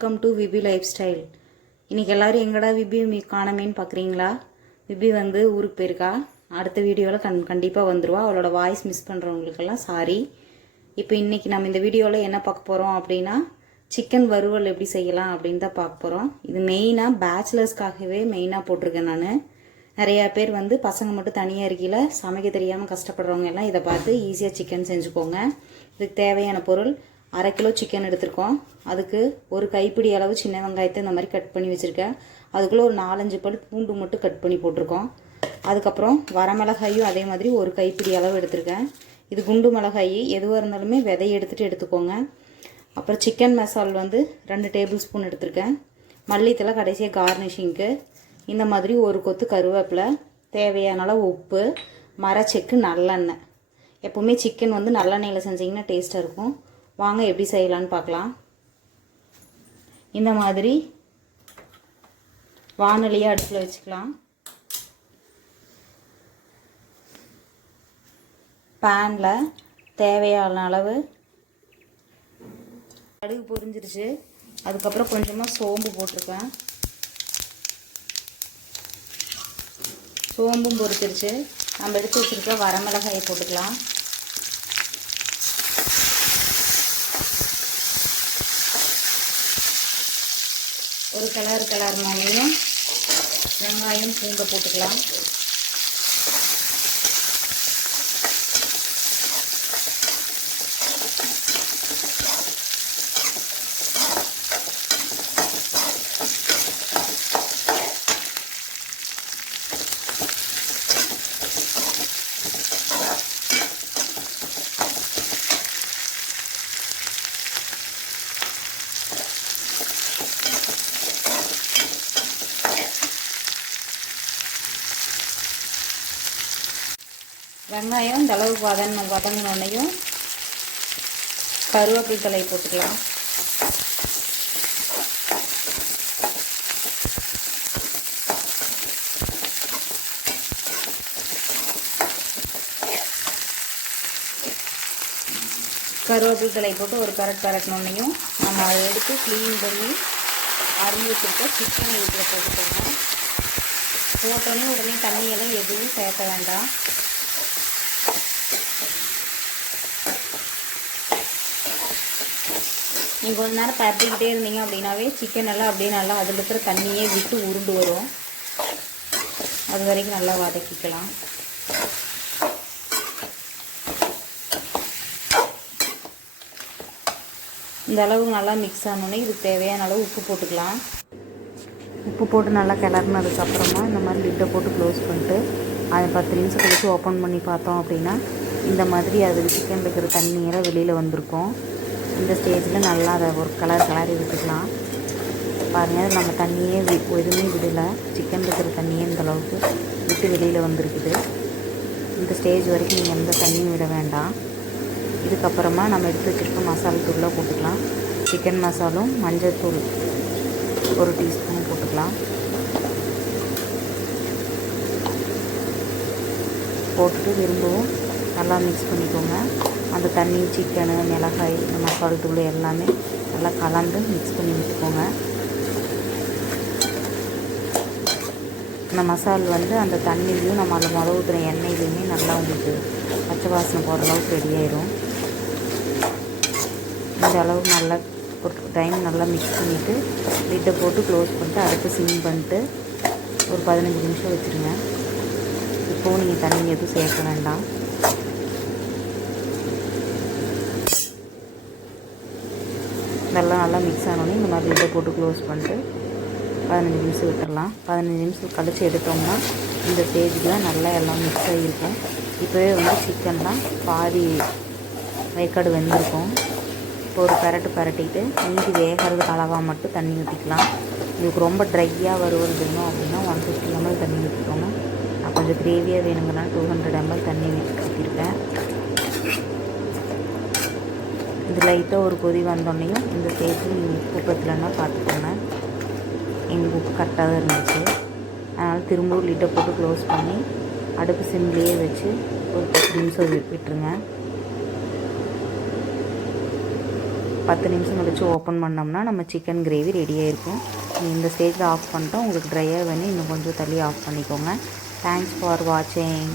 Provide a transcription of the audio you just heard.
Welcome to VP life style. இன்றைக்கி எல்லோரும் எங்கடா விபி காணமேன்னு பார்க்குறீங்களா? விபி வந்து ஊருக்கு போயிருக்கா. அடுத்த வீடியோவில் கண்டிப்பாக வந்துடுவா. அவளோட வாய்ஸ் மிஸ் பண்ணுறவங்களுக்கெல்லாம் சாரி. இப்போ இன்றைக்கி நம்ம இந்த வீடியோவில் என்ன பார்க்க போகிறோம் அப்படின்னா, சிக்கன் வறுவல் எப்படி செய்யலாம் அப்படின்னு தான் பார்க்க போகிறோம். இது மெயினாக பேச்சுலர்ஸ்க்காகவே மெயினாக போட்டிருக்கேன் நான். நிறையா பேர் வந்து பசங்க மட்டும் தனியாக இருக்கையில் சமைக்க தெரியாமல் கஷ்டப்படுறவங்க எல்லாம் இதை பார்த்து ஈஸியாக சிக்கன் செஞ்சுக்கோங்க. இதுக்கு தேவையான பொருள் 1/2 கிலோ சிக்கன் எடுத்திருக்கோம். அதுக்கு ஒரு கைப்பிடி அளவு சின்ன வெங்காயத்தை இந்த மாதிரி கட் பண்ணி வச்சுருக்கேன். அதுக்குள்ளே ஒரு 4-5 பல் பூண்டு மட்டும் கட் பண்ணி போட்டிருக்கோம். அதுக்கப்புறம் வரமிளகாயும் அதே மாதிரி ஒரு கைப்பிடி அளவு எடுத்திருக்கேன். இது குண்டு மிளகாய், எதுவாக இருந்தாலுமே விதையை எடுத்துக்கோங்க. அப்புறம் சிக்கன் மசால் வந்து 2 டேபிள் ஸ்பூன் எடுத்திருக்கேன். மல்லித்தலை கடைசியாக கார்னிஷிங்க்கு. இந்த மாதிரி ஒரு கொத்து கருவேப்பிலை, தேவையான அளவு உப்பு, மரச்செக்கு, நல்லெண்ணெய். எப்போவுமே சிக்கன் வந்து நல்லெண்ணெயில் செஞ்சிங்கன்னா டேஸ்ட்டாக இருக்கும். வாங்க எப்படி செய்யலான்னு பார்க்கலாம். இந்த மாதிரி வானலியை அடுப்பில் வச்சுக்கலாம். பேனில் தேவையான அளவு கடுகு பொரிஞ்சிருச்சு. அதுக்கப்புறம் கொஞ்சமாக சோம்பு போட்டிருக்கேன். சோம்பும் பொரிச்சிருச்சு. நம்ம எடுத்து வச்சுருக்க வரமிளகாயை போட்டுக்கலாம். ஒரு கிளறுனோனையும் வெங்காயம் பூண்டை போட்டுக்கலாம். வெங்காயம் இந்த அளவுக்கு வதங்கினோன்னையும் கருவேப்பிலை தழை போட்டுக்கலாம். கருவேப்பிலை தழை போட்டு ஒரு பரட்டினோன்னையும் நம்ம அதை எடுத்து க்ளீன் பண்ணி அரிஞ்சு வச்சுருக்க சிக்கன் வீட்டில் போட்டுக்கோங்க. போட்டோன்னே உடனே தண்ணியெல்லாம் எதுவும் சேர்க்க வேண்டாம். நீங்கள் கொஞ்ச நேரம் பரட்டிக்கிட்டே இருந்தீங்க அப்படின்னாவே சிக்கன் எல்லாம் அப்படியே நல்லா அதில் இருக்கிற தண்ணியே விட்டு உருண்டு வரும். அது வரைக்கும் நல்லா வதக்கிக்கலாம். இந்த அளவுக்கு நல்லா மிக்ஸ் ஆனோடனே இதுக்கு தேவையான அளவு உப்பு போட்டுக்கலாம். உப்பு போட்டு நல்லா கிளறினதுக்கப்புறமா இந்த மாதிரி லிட்டை போட்டு க்ளோஸ் பண்ணிட்டு அதை 10 நிமிஷம் கழிச்சு ஓப்பன் பண்ணி பார்த்தோம் அப்படின்னா இந்த மாதிரி அது சிக்கன் இருக்கிற தண்ணியெல்லாம் வெளியில் வந்திருக்கும். இந்த ஸ்டேஜில் நல்லா அதை ஒரு கிளறி விட்டுக்கலாம். பாருங்கள், நம்ம தண்ணியே எதுவுமே விடலை. சிக்கன் இருக்கிற தண்ணியே இந்த அளவுக்கு விட்டு வெளியில் வந்திருக்குது. இந்த ஸ்டேஜ் வரைக்கும் நீங்கள் எந்த தண்ணியும் விட வேண்டாம். இதுக்கப்புறமா நம்ம எடுத்து வச்சுருக்க மசாலா தூள்லாம் போட்டுக்கலாம். சிக்கன் மசாலும் மஞ்சள் தூள் 1 டீஸ்பூன் போட்டுக்கலாம். போட்டுட்டு திரும்பவும் நல்லா மிக்ஸ் பண்ணிக்கோங்க. அந்த தண்ணி, சிக்கனு, மிளகாய், இந்த மசால் தூள் எல்லாமே நல்லா கலந்து மிக்ஸ் பண்ணி விட்டுக்கோங்க. இந்த மசால் வந்து அந்த தண்ணிலையும் நம்ம அதில் மிளகு ஊற்றுற எண்ணெயிலையுமே நல்லா உங்களுக்கு பச்சை வாசனை போகிற அளவுக்கு ரெடி ஆயிடும். இந்த அளவுக்கு நல்லா ஒரு டைம் நல்லா மிக்ஸ் பண்ணிவிட்டு லிட்டை போட்டு க்ளோஸ் பண்ணிட்டு அடுத்து சிம் பண்ணிட்டு ஒரு 15 நிமிஷம் வச்சுருங்க. இப்போவும் நீங்கள் தண்ணி எதுவும் சேர்க்க வேண்டாம். இதெல்லாம் நல்லா மிக்ஸ் ஆனோடனே இந்த மாதிரி லிட்டை போட்டு க்ளோஸ் பண்ணிட்டு 15 நிமிஷம் விட்டுடலாம். 15 நிமிஷம் கழித்து எடுத்தோம்னா இந்த ஸ்டேஜுக்கு தான் நல்லா எல்லாம் மிக்ஸ் ஆகியிருக்கும். இப்போவே வந்து சிக்கன்லாம் பாதி வேக்காடு வெந்திருக்கும். இப்போ ஒரு பரட்டிட்டு மீதி வேகிறதுக்கு அளவாக மட்டும் தண்ணி ஊற்றிக்கலாம். இதுக்கு ரொம்ப ட்ரையாக வறுவல் வேணும் அப்படின்னா 150 ml தண்ணி ஊற்றிக்கோங்க. நான் கொஞ்சம் கிரேவியாக வேணுங்கன்னா 200 ml தண்ணி ஊற்றிருக்கேன். இது லைட்டாக ஒரு கொதி வந்தோடனையும் இந்த ஸ்டேஜில் நீங்கள் உப்பு பத்தலைன்னா பார்த்துக்கோங்க. எங்களுக்கு உப்பு கரெக்டாக தான் இருந்துச்சு. அதனால் திரும்பவும் லிட்டை போட்டு க்ளோஸ் பண்ணி அடுப்பு சிம்லேயே வச்சு ஒரு 10 நிமிஷம் விட்டுருங்க. 10 நிமிஷம் கழிச்சு ஓப்பன் பண்ணோம்னா நம்ம சிக்கன் கிரேவி ரெடியாக இருக்கும். இந்த ஸ்டேஜில் ஆஃப் பண்ணிட்டோம். உங்களுக்கு ட்ரையாக வேணும் இன்னும் கொஞ்சம் தள்ளி ஆஃப் பண்ணிக்கோங்க. தேங்க்ஸ் ஃபார் வாட்சிங்.